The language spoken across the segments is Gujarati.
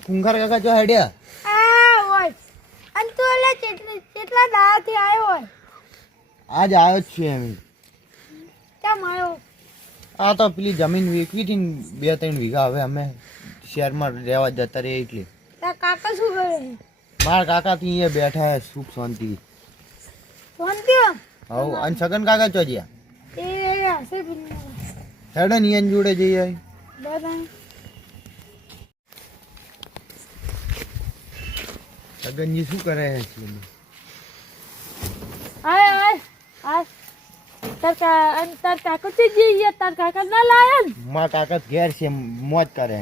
ખૂંખાર કાકા જો હેડ્યા આ હોય અને તું એટલે કેટલા દાડાથી આવ્યો હોય? આજ આવ્યો જ છે એમ. કેમ આવ્યો? આ તો પેલી જમીન વેચવી હતી ને 2-3 વીઘા, હવે અમે શહેરમાં રહેવા જતા રહીએ એટલે. તારા કાકા શું કરે છે? મારા કાકા તો અહીંયા બેઠા હે સુખ શાંતિ. શાંતિ? હવ અને સગન કાકા ચો જ્યાં એ હશે પેલી હેડો ને એન જોડે જઈએ. બધા સગનજી શું કરે છે? આય આય આય તાર કાકો થી જઈએ. તાર કાકા ના લાયા ને? મારા કાકા તો ઘેર છે, મોજ કરે.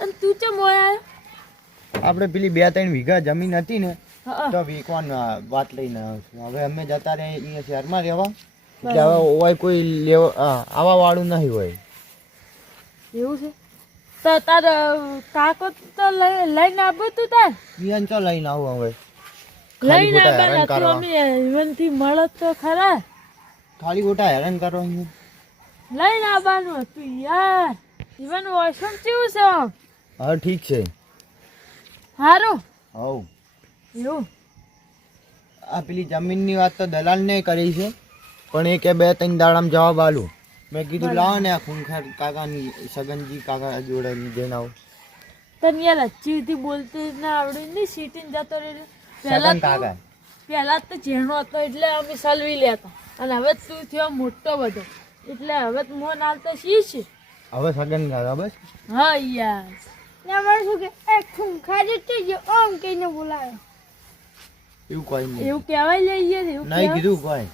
અને તું ચમ મોયા? આપણે પેલી 2-3 વીઘા જમીન હતી ને હા તો વેચવાની વાત લઈને આવ્યો છું. હવે અમે જતા રહે અહીંયા શહેરમાં રહેવા, એટલે હવે હોય કોઈ લેવા આવા વાળું નહીં હોય. એવું છે? તો તાર કાકો તો લઈને આવ્યો તું તાર? ઈયન ચો લઈને આવું હવે? લઈને ખોટા હેરાન આવ્યા તું? કરવા. અમે ઇવનથી મળત તો ખરા. ખાલી ખોટા હેરાન કરો અહીંયા. લઈને આવવાનું હતું યાર. ઇવન વોશરૂમ કેવું છે આમ? હા ઠીક છે. સારું હવ એવું? આ પેલી જમીનની વાત તો દલાલને કરી છે, પણ એ કે 2-3 દાડામાં જવાબ આલું. મેં કીધું લાવો ને આ ખૂંખાર કાકાની સગનજી કાકા જોડે જઈને આવું. તને યાર હચ્ચીથી બોલતી ના આવડે ને, સીટીને જતો રહે. સગન કાકા પહેલા તો ઝેણો હતો એટલે અમે સલવી લેતા, અને હવે તું થયો મોટો બધો એટલે હવે મોન હાલતા શી છે. હવે સગન કાકા બસ. હા યાર શું કે ખૂંખાર ઓમ કહીને બોલાવે. એવું કોઈ નહીં. એવું કહેવાય લઈએ એવું નહીં કીધું કોઈ.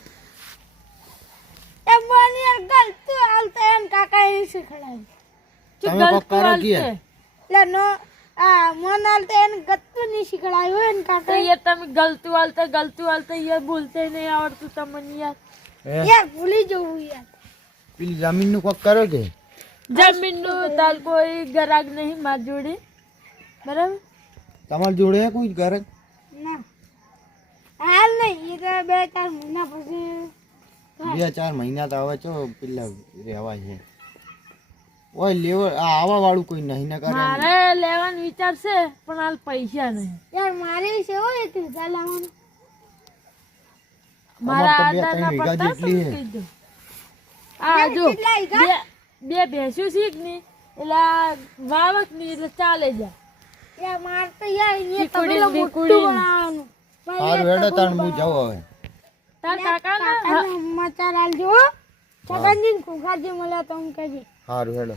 એમ બોલી યાર ગલતું હાલતા એમ કાકા એ શીખડાય. તમે કોક કરો કે? એટલે નો આ મોન હાલતા એને ગતું નહીં શીખડાયું હોય ને કાકા. યાર તમે ગલતું હાલતા યાર બોલતે નહીં આવડતું તમને યાર. યાર ભૂલી જવું યાર. પેલી જમીનનું કોક કરો કે? જમીનનું તાર કોઈ ગરાગ નહીં માર જોડે, બરાબર? તમારી જોડે હે કોઈ ઘર? ના હાલ નહીં, એ તો 2-4 મહિના પછી. 2-4 મહિના તો હવે ચો પેલા રહેવા છે. ઓય લેવા આવા વાળું કોઈ નહીં ને કરે. મારે લેવાનો વિચાર છે પણ હાલ પૈસા નહીં યાર. મારે છે હોય તે લાવવાનું. મારા આધારના પડતા જેટલી હે. કહી દો. આ જો બે ભેંસું શીખ ને એટલે વાવક ની એટલે ચાલે જાય. યાર માર તો યાર અહીંયા તબેલો મોટું બનાવવાનું. હારું હેડો તાણ હું જાઉં હવે. તાર કાકા સમાચાર આલજો. છગનજી ખૂંખારજી મળ્યા તો હું કહેજે. હારું હેડો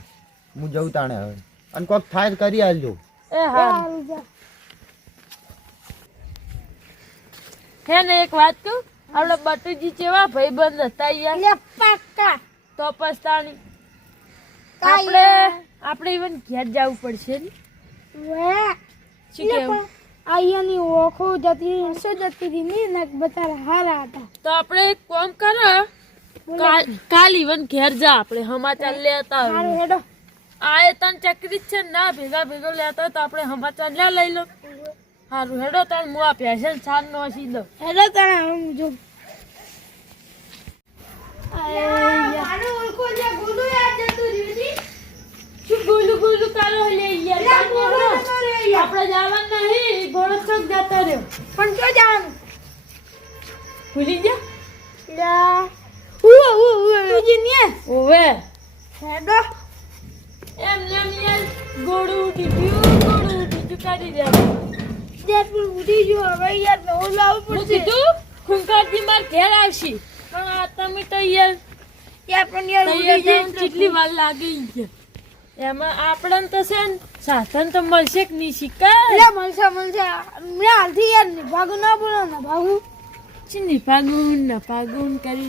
હું જઉં તાણે હવે. અને કોક થાય તો કરી આલજો. એ હારું જા. હે ને એક વાત કહું, આપણે બટુજી જેવા ભાઈબંધ હતા યાર. પાક્કા તો પસ્તાણી આપણે ઇવન ઘેર જવું પડશે ને. શું કેવું? અહીંયાની ઓખો જતી હતી ને બધા હારા હતા. તો આપણે એક કામ કરો, કાલ ઇવન ઘેર જા, આપણે સમાચાર લેતા હેડો. આ એ તન ચકરી છે ના ભેગો લેતા હોય તો આપણે સમાચાર ના લઈ લો. સારું હેડો તાર હું આ પેશન સાર નો સી દઉં. હેડો તાર હું જો ગુલું કાલો લે યાર. આપણે જવાનું નહીં, ઘોડો ચોક જતા રહ્યો. પણ ક્યાં જવાનું? ભૂલી જા. ઓવે હેડો એમ યાર. ગોળું ઉઠી ગયું કરી દેવાનું. ઉઠી ગયું હવે યાર નવું લાવવું પડશે. કીધું ખૂંખારજી માર ઘેર આવશે, પણ આ તમે તો યાર પણ યાર કેટલી વાર લાગી છે. એમાં આપણને તો છે ને સાધન તો મળશે કે નહીં શીખા? મળશે મેં હાલથી યાર નિભાગું ના બોલો ને ભાગું નપાગુન કરી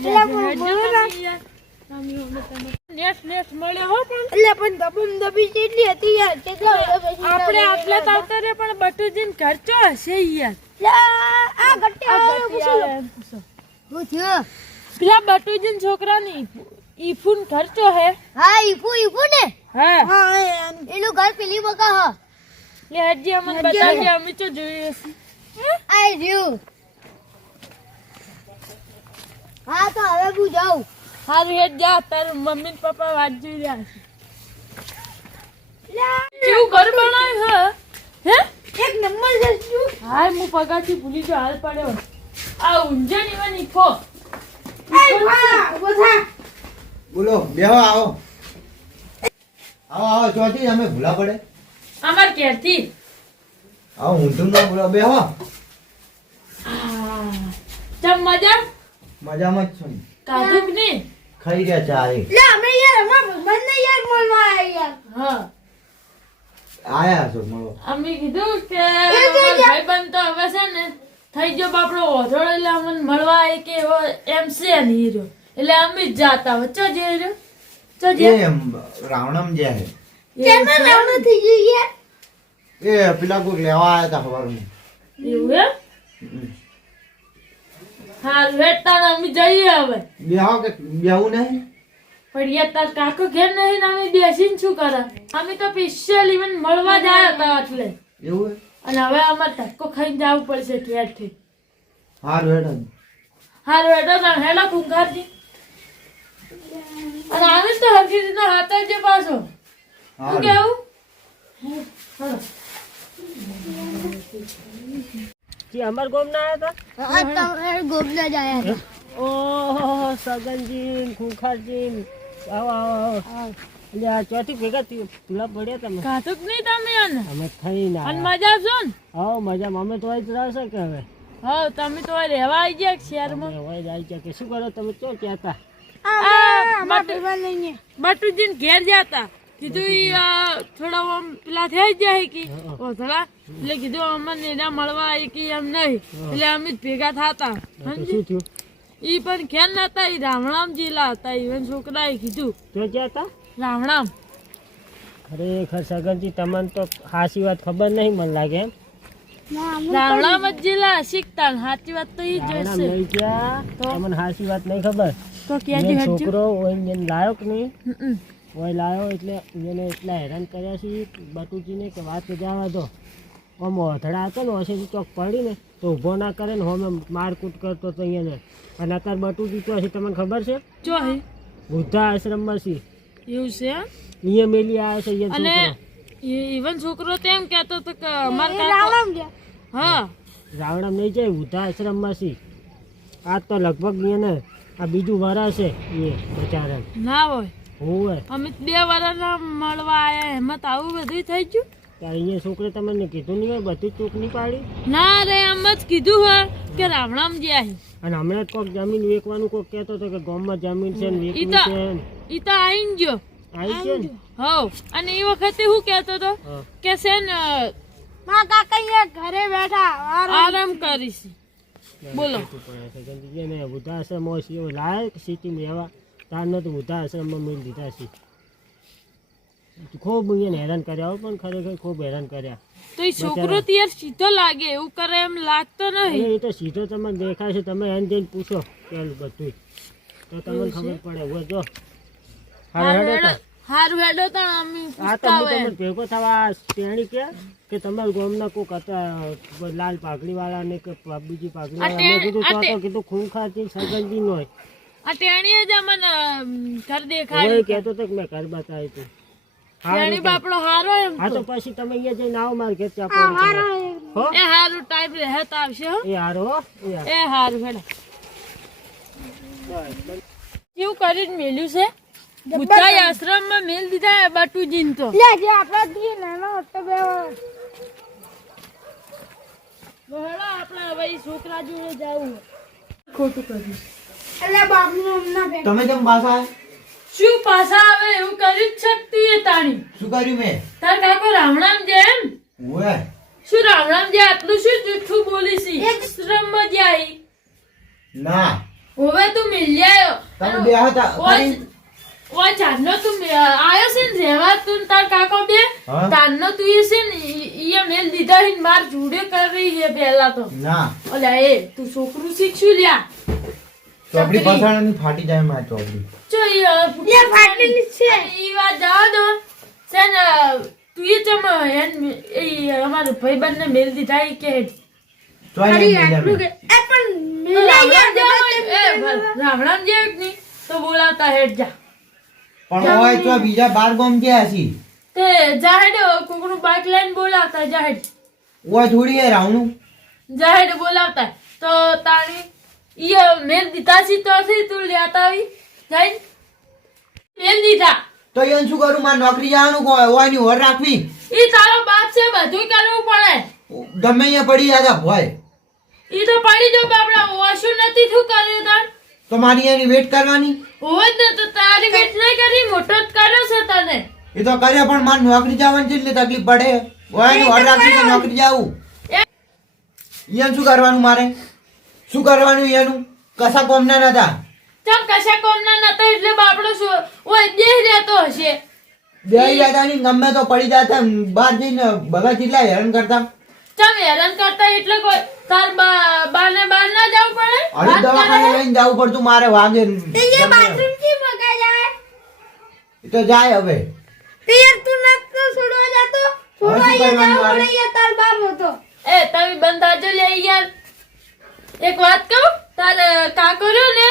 નેટ મળ્યો હો. પણ દબી કેટલી હતી યાર. આપણે આટલા આવતા રે પણ બટુજીન ખર્ચો હશે યાર. આ પેલા બટુજીન છોકરાની ઈફુન ખર્ચો હે. હા ઈફુ ને હા એનું ઘર પેલી બકા હા. લે હજી અમને બતાવજે, અમે તો જોઈએ છીએ. આઈ રહ્યું. હા તો હવે હું જાઉં. હારું હેડ જા, તાર મમ્મી ને પપ્પા વાત જોઈ રહ્યા છે. કેવું ઘર બનાવ્યું હે? હું પગારથી ભૂલી ગયો હાલ પડ્યો આ ઊંઝા નીવા નીકો બોલો બેહો આવો આવો આવો ચોથી અમે ભૂલા પડે અમાર ઘેરથી આવો ઊંધું ના બોલો બેહો ચમ મજા મજામાં જ છો ને? કાજુક ની ખાઈ રહ્યા ચા એ લે અમે યાર અમાર બંને યાર મળવા આયા યાર. હા આયા છો મળો અમે કીધું કે ભાઈબંધ તો હવે છે ને થઈ ગયો બાપડો ઓધોળ એટલે અમને મળવા આવે કે એવો એમ છે નહીં રહ્યો એટલે અમે જ જાતા હોય ચો જે રહ્યો ચો જે એ રાવણમ જે હે કેમ રાવણ થઈ ગયું યાર? એ પેલા કોઈ લેવા આયા હતા સવારમાં એવું એમ હા વેટતા અમે જઈએ હવે બેહો કે બેહું નહીં પણ યાર તાર કાકો ઘેર નહીં ને અમે બેસીને શું કરે અમે તો સ્પેશિયલ ઇવન મળવા જ આવ્યા હતા એટલે એવું હે અને હવે અમારે ધક્કો ખાઈને જવું પડશે ઘેરથી હારું હેડો હારું હેડો તાણ હેડો કુંભારજી અને આવે તો હરખી રીતના હાથ જ પાછો શું હારું કેવું હાલો જી અમાર ગોમ ના આવ્યા હા તમારે ગોબના જ આયા હતા. હતા ઓહો સગનજી ખુખારજી આવો આવો આવો એટલે આ ચોથી ભેગા પેલા પડ્યા તમે કાતુક નહીં તમે આને અમે થઈ ના અને મજા છો ને આવો મજા અમે તો અહીં જ રહેશે કે હવે હા તમે તો રહેવા આવી ગયા શહેરમાં હોય જાય છે કે શું કરો તમે ચો કહેતા બટુજીને ઘેર જતા કીધું ઈ થોડા આમ પેલા થઈ જાય કે થોડા એટલે કીધું અમને એના મળવા આવી કે એમ નહીં એટલે અમે જ ભેગા થતા તો શું થયું ઈ પણ ઘેર નતા ઈ રાવણામ જેલા હતા ઈવન છોકરાએ કીધું ચો કહેતા રાવણામ ખરેખર સગનજી તમને તો હાસી વાત ખબર નહીં મને લાગે એમ રાવણામ જ જેલા શીખતા સાચી વાત તો ઈ જ રાવણા હશે નહીં ક્યાં તમને હાસી વાત નહીં ખબર તો ક્યાંથી મેં હટજો છોકરો હોય એને લાયો કે નહીં હમ. હોય લાયો એટલે એને એટલા હેરાન કર્યા છે બટુજીને કે વાત જવા દો આમ ઓથડા હતો ને હશે ચોક પડી ને તો ઊભો ના કરે ને હોમે મારકૂટ કરતો તો અહીંયાને અને અત્યારે બટુજી તો હશે તમને ખબર છે જો હે વૃદ્ધા આશ્રમમાં છે એવું છે એમ? અહીંયા મેલી આવ્યો છે અહીંયા અને છોકરો ઈવન છોકરો તેમ કહેતો હતો કે અમાર કાકો હા રાવણા નહીં જાય વૃદ્ધા આશ્રમમાં છે આ તો લગભગ એને આ બીજું વરસ છે એ બચારા ના હોય હોય અમે 2 વર્ષના મળવા આયા એમાં તો આવું બધું થઈ ગયું ત્યારે અહીંયા છોકરે તમને કીધું નહીં હોય બધી ચૂક નહીં પાડી ના રે એમ જ કીધું હોય કે રાવણામ જ્યાં અને હમણાં જ કોઈક જમીન વેચવાનું કોઈક કહેતો હતો કે ગામમાં જમીન છે ને ઈ વેચવી તો છે ને ઈ તો આઈને ગયો આવી છે ને હવ અને એ વખતે શું કહેતો હતો હા. કે છે ને મારા કાકા અહીંયા ઘરે બેઠા આરામ કરીશ બોલો એને વૃદ્ધાશ્રમ હોય છે એવું લાયક સિટીમાં રહેવા તારને તો વૃદ્ધાશ્રમમાં મેળ દીધા છે ખૂબ એને હેરાન કર્યા હો, પણ ખરેખર ખૂબ હેરાન કર્યા તો એ છોકરો તો યાર સીધો લાગે એવું કરે એમ લાગતો નહીં એ તો સીધો તમને દેખાય છે તમે એને જઈને પૂછો પેલું બધું તો તમને ખબર પડે હવે જો હારું હેડો તો. હારું હેડો તો અમે આ તો પૂછતા હું હોય તમને ભેગો થવા તેણી કે તમારા ગામના કોક હતા લાલ પાઘડી વાળા ને કે બીજી પાઘડી વાળા મેં કીધું તો તો કીધું ખૂંખારથી સગનજી નો આ ટેણીએ જ અમને ઘર હોય દેખાડ્યું કહેતો હતો કે મેં ઘર બતાવ્યું હતું ટેણી બાપડો હારો એમ હા તો પછી તમે અહીંયા જઈને આવો મારે ઘેર ચા પાણી હો એ હારું ટાઈપ રહે તો આવશે હો એ હારો હો એ હારો. એ હારું હેડો કેવું કરીને મેલ્યું છે બુદ્ધાઈ આશ્રમમાં મેલ દીધા બટુજીને તો લે જે આપણા દી નાનો હતો બે વર્ષ. હેડો આપણે હવે ઈ છોકરા જોડે જાવું ખોટું કર્યું એટલે બાપનું હમણાં ભેગું. તમે કેમ પાછા આયા? શું પાછા આવે એવું કરી જ શકતી એ તાણી શું કર્યું મેં તાર કાકો રાવણામ જેમ ઓય શું રાવણામ જે આટલું શું જૂઠું બોલી છે આશ્રમમાં જાય ના હવે તું મિલ્યાયો તમે બે હતા કરી- ઓય ચાંદનો તું આયો છે ને રહેવા તું ને તાર કાકો બે હા? તારનો તું એ છે ને ઈ મેલ દીધા છે ને માર જોડે કરી છે પહેલા તો ના ઓલા એ તું છોકરું શીખશું લ્યા ચોપડી પાછળ ફાટી જાય મારી ચોપડી જો લે ફાટેલી છે. ઈ વાત જવા દો છે ને તું એ ચમ એ અમારા ભાઈબંધ ને મેલ દીધા ઈ કે ચોય નહીં મેલ્યા આટલું મેં. કે એ પણ મિલાઈ ગયા રાવણામ જેવ નહીં તો બોલાતા હેડ જા પણ ઓય તો બીજા 12 ગામ ગયા છે તે જાહેડ કોકનું બાઇક લઈને બોલાવતા જાહેડ ઓય થોડી હે રાવણું જાહેર બોલાવતા તો તાણી ઈ મેલ દીધા છે તો તું લેતા આવી જઈ મેલ દીધા તો એને શું કરું? મારે નોકરી જવાનું હોય ની ઓર રાખવી. ઈ તારો બાપ છે, બધું કરવું પડે. ગમે અહીંયા પડી જાય હોય ઈ તો પડી જો બાપડા ઓશું નથી શું કર્યું તાર તો મારી એની વેટ કરવાની. હોય જ ને તો તારી વેટ નહીં કરી, મોટો જ કર્યો છે તને. એ તો કરે પણ મારે નોકરી જવાની છે એટલે તકલીફ પડે. હોય ની ઓર રાખવી તો નોકરી જાવું. એને શું કરવાનું? મારે શું કરવાનું? એનું કશા કોમના નતા. ચમ કશા કોમના નતા એટલે બાપડો શું ઓય દેહ રહેતો હશે. બે જતા ની ગમે તો પડી જતા બહાર જઈને ભગા કેટલા હેરાન કરતા. ચમ હેરાન કરતા એટલે કોઈ તાર બાને બાર ના જવું પડે. હવે દવાખાને લઈને જવું પડતું મારે વાગે. ये बाथरूम की मगा जाए એ તો જાય હવે. तो यार तू नत तो छुड़वा जातो छुड़वा ये जाओ पड़े ये तार बाप होतो એ તમે બંધાજો લે યાર. એક વાત કહું, તાર કાકો રહ્યો ને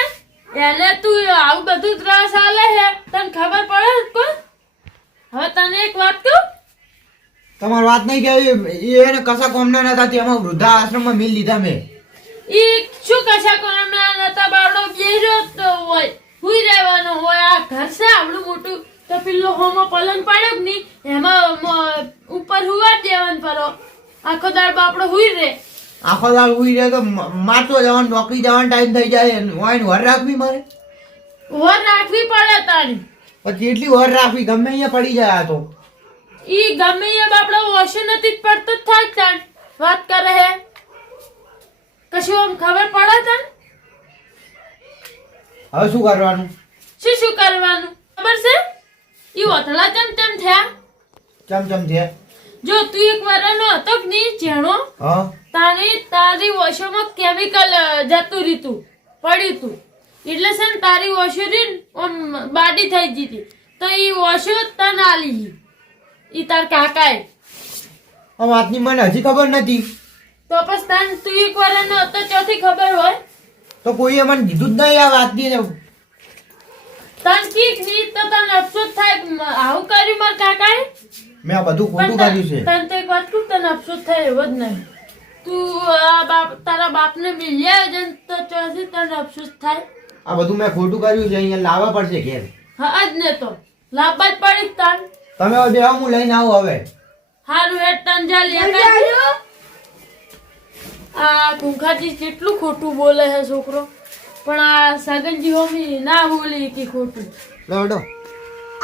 એને તું આવું બધું ત્રાસ આલે હે તને ખબર પડે કોઈ? હવે તને એક વાત કહું, તમારી વાત નહીં કેવી. એને કશા કોમના નતા તેમાં વૃદ્ધા આશ્રમમાં મિલ લીધા મેં. ઈ શું કશા કોમના નતા બાવડો બેર્યો તો હોય હુઈ રહેવાનો હોય. આ ઘર છે આવડું મોટું તો પેલો હોમો પલંગ પડ્યો કે નહીં એમાં ઉપર હુવા જ દેવાનું પરો. આખો દાડ બાપડો હુઈ રે. આખો દાળ ઉઈ રહે તો મારતો જવાનું નોકરી જવાનો ટાઈમ થઈ જાય. હોય ને વર રાખવી મારે. વર રાખવી પડે તારી. પછી એટલી વર રાખવી ગમે અહીંયા પડી જાય. આ તો ઈ ગમે એ બાપડો ઓછો નથી જ પડતો જ થાય તાન વાત કરે હે. કશું આમ ખબર પડે તને? હવે શું કરવાનું? શું કરવાનું ખબર છે? ઈ ઓથળા ચમ ચમ થયા. ચમ છે. જો તું એક વારનો હતો કે નહીં જેણો હા તારી વોશોમાં કેમિકલ જતું રીતું પડ્યું તું એટલે છે ને તારી વોશો રીન આમ બાડી થઈ જીતી તો ઈ વોશો તને આલી ગઈ. ઈ તાર કાકાએ. આ વાતની મને હજી ખબર નથી. તો પછી તને તું એક વારનો હતો ચોથી ખબર હોય તો કોઈએ મને કીધું જ નહીં આ વાતની. તન કીક ની તો તને અફસોસ થાય આવું કર્યું મારા કાકાએ. મેં આ બધું ખોટું કર્યું છે. તને તો એક વાત કહું, તને અફસોસ થાય એવો જ નહીં. તું આ તારા બાપને મિલ્યા જ તો ચોથી તને અફસોસ થાય. આ બધું મેં ખોટું કર્યું છે. અહીંયા લાવવા પડશે ઘેર. હા જ ને તો લાભ જ પડી તાન. તમે હવે બેહો, હું લઈને આવું હવે. હારું હેડ તન જા લેતા. આ કુંખાજી કેટલું ખોટું બોલે છે છોકરો, પણ આ સગનજી હોમી ના બોલી કે ખોટું. લડો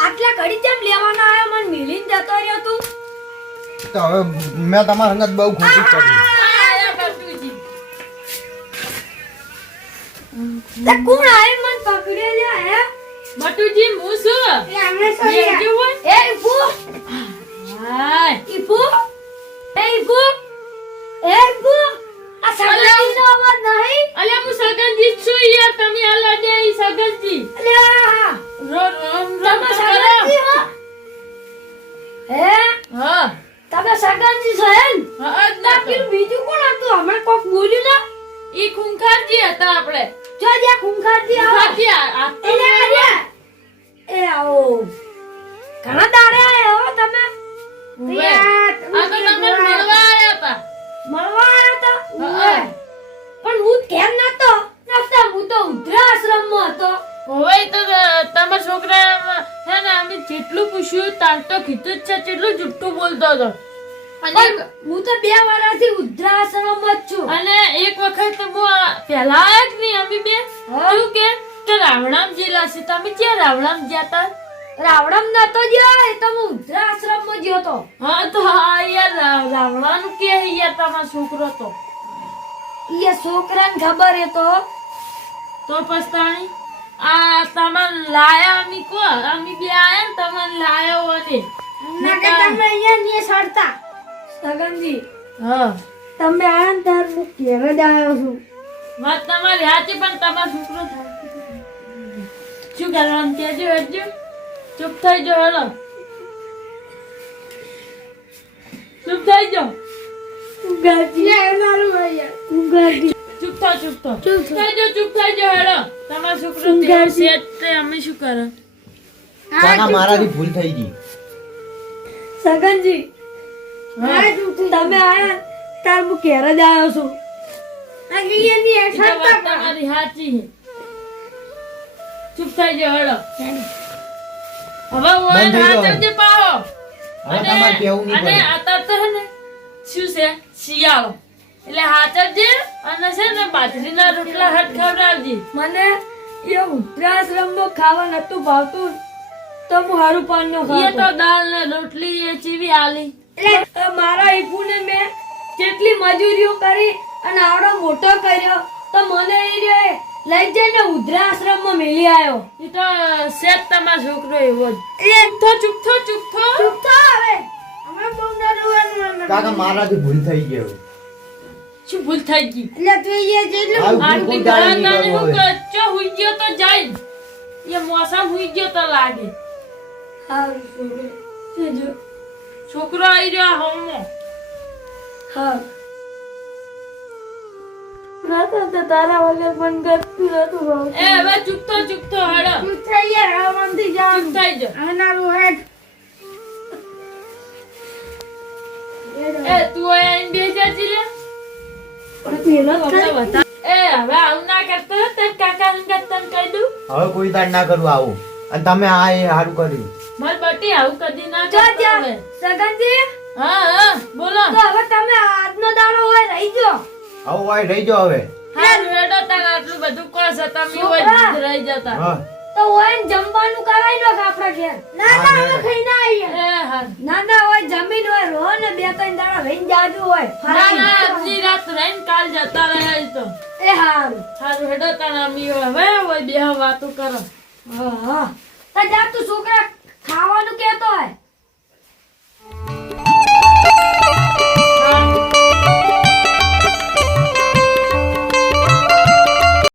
આટલા ઘડી કેમ લેવાનો આયો મને મિલીન જતો રહ્યો તું તો હવે મેં તમારા અંગત બહુ ખોટું કર્યું. આયા બટુજી. તે કોણ આયો મને પકડ્યો લે હે બટુજી હું છું. એ આમને બેસજો સોરી હોય. એ ઈપુ હાય ઈપુ એ ઈપુ એ ઈપુ આ સગનજીનો અવાજ નહીં અલ્યા હું સગનજી જ છું યાર. તમે આલા દે ઈ સગનજી. અલ્યા તમે સગનજી હો હે હા તમે સગનજી છો એમ હા જ ના બાકી બીજું કોણ હતું હમણાં કોક બોલ્યું ને ઈ ખુંખારજી હતા આપણે. જો જ્યાં ખૂંખારજી આવો ખુંખારજી એટલે આર્યા એ આવો ઘણા દાડે આયા હો તમે આ તો તમને મળવા આયા હતા. મળવા આયા તા હા. પણ હું કેમ નતો નતા હું તો વૃદ્ધાશ્રમમાં હતો હવે તો તમારા છોકરા હે ને અમે જેટલું પૂછ્યું તાર તો કીધું જ છે જેટલું જુઠ્ઠું બોલતો હતો. પણ હું તો 2 વર્ષથી વૃદ્ધાશ્રમમાં જ છું અને એક વખત હું પહેલા આયા કે નહીં અમે બે હા. શું કે રાવણામ જેલા છે તમે ક્યાં રાવણામ ગયા તા? રાવણમ નતો ગયો એ તો હું વૃદ્ધાશ્રમમાં ગયો તો હા તો હા યાર રાવણાનું કે યાર તમારો છોકરો તો એ છોકરાને ખબર એ તો પસ્તાણી આ તમાર લાયા અમે કો અમે બે આયા ને તમાર લાયો અને ના કે તમે અહીંયા ની સડતા સગનજી હા તમે આયા ને તાર હું ઘેર જ આવ્યો છું વાત તમારી હાચી પણ તમારો છોકરો થાય શું કરવાનું કેજો હેડજો ચૂપ થઈ જાઓ હેલો ચૂપ થઈ જાઓ ઉગાજી લે મારું ભૈયા ઉગાજી ચૂપ થા ચૂપ થા. ચૂપ થઈ જાઓ હેલો તમારો છોકરો તે સેટ તે અમે શું કરે કાકા મારાથી ભૂલ થઈ ગઈ. સગનજી હા તમે આયા તાર હું ઘેર જ આવ્યો છું એની એ તો વાત તમારી સાચી છે. ચૂપ થઈ જાઓ હેડો. હવે હું બંધ થઈ જાઓ. હાચવજે પાહો. હવે તમારે કેવું નહીં અને પડે. અત્યારે તો હે ને શું છે શિયાળો એટલે હાચવજે અને છે ને બાજરીના રોટલા હાથ ખવડાવજે. મને એ ઉત્તરાશ્રમમાં ખાવા નતું ભાવતું તો હું હારું પાનનો એ તો ખાતો દાળ ને રોટલી એ ચીવી આલી. એટલે મારા ઈપુને મેં જેટલી મજૂરીઓ કરી અને આવડો મોટો કર્યો તો મને એ રહ્યો લઈ જઈને ઉદ્રાશ્રમમાં મેલી આવ્યો. એ તો શેઠ તમારો છોકરો એવો જ. ચૂપ થો ચૂપ થો. ચૂપ થા હવે. હમણાં બહુ ડરવાનું કાકા મારાથી ભૂલ થઈ ગઈ હવે. શું ભૂલ થઈ ગઈ? એટલે તું એ જેટલું આવું આટલી ભૂલ દાડે નહીં નાની કરવું હવે. હું કચ્ચો હુઈ ગયો તો જાય જ. એ મોસમ હુઈ ગયો તો લાગે. હારું છોકરો. છે જો. છોકરો આવી રહ્યો હોમો. હા રાતા તો તારા વગર પણ ગતું નતું ભાવ. એ હવે ચૂપ થો હેડો. ચૂપ થઈ ગયા હવામાંથી ચૂપ જામ. થઈ જાઓ. આનારું હેડ. એ તું આઈને બેસી જાજી લે. મહેનત હમણાં કરી. બતા. એ હવે આવું ના કરતો તાર કાકા હંગાત તને કહી દઉં. હવે કોઈ તાર ના કરવું આવું. અને તમે આ એ સારું કર્યું. મારી બટી આવું કદી ના જો કરતો ત્યાં હવે. સગનજી હા બોલો. તો હવે તમે આજનો દાડો હોય રહી ગયો. હવે વાય રહી જાઓ હવે. હારું હેડો તાર આટલું બધું કોણ છે તમે હોય છોકરા. જ રહી જતા. હા તો હોય ને જમવાનું કરાવી લો આપણા ઘેર. ના ના અમે ખાઈને આવીએ. એ હારું. ના ના હોય જમીન હોય રહો ને 2-3 દાડા રહીને જાજુ હોય. ના ના આજની રાત રહીને કાલ જતા રહ્યા ઈ તો. એ હારું. હારું હેડો તાર અમી હવે હોય બે વાતો કરો. હા હા. તો જા તું છોકરા ખાવાનું કેતો હોય.